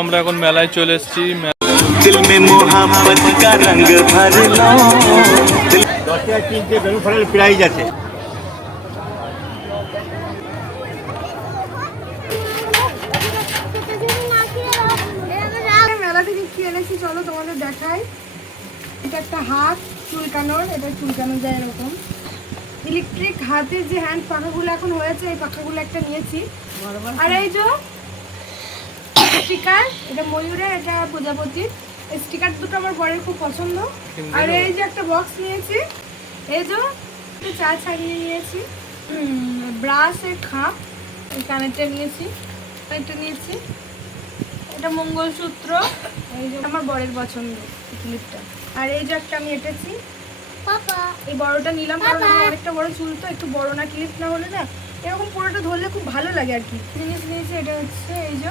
আমরা এখন মেলায় চলে এসেছি। दिल में मोहब्बत का रंग भर लो। 10 টাকা কিনতে বেলুন ফলের প্রাইস আছে। মেলা থেকে কি এনেছি চলো তোমাদের দেখাই। এটা একটা হাত চুলকানোর, এটা চুলকানো যায় এরকম ইলেকট্রিক হাতের যে হ্যান্ড পাখাগুলো এখন হয়েছে, এই পাখাগুলো একটা নিয়েছি। আর এই যে স্টিকার, এটা ময়ূরের, এটা প্রজাপতির। এই স্টিকার দুটো আমার বরের খুব পছন্দ। আর এই যে একটা বক্স নিয়েছি, এই যে একটু চা ছাড়িয়ে নিয়েছি। ব্রাশের খাপ, এই কানেরটা নিয়েছি, কানেরটা নিয়েছি। এটা মঙ্গলসূত্র, এই যে আমার বরের পছন্দ ক্লিপটা। আর এই যে একটা আমি এঁটেছি, এই বড়টা নিলাম কারণ অনেকটা বড় চুল তো, একটু বড় না ক্লিপ না হলে না এরকম পুরোটা ধরলে খুব ভালো লাগে আর কি। জিনিস নিয়েছি, এটা হচ্ছে এই যে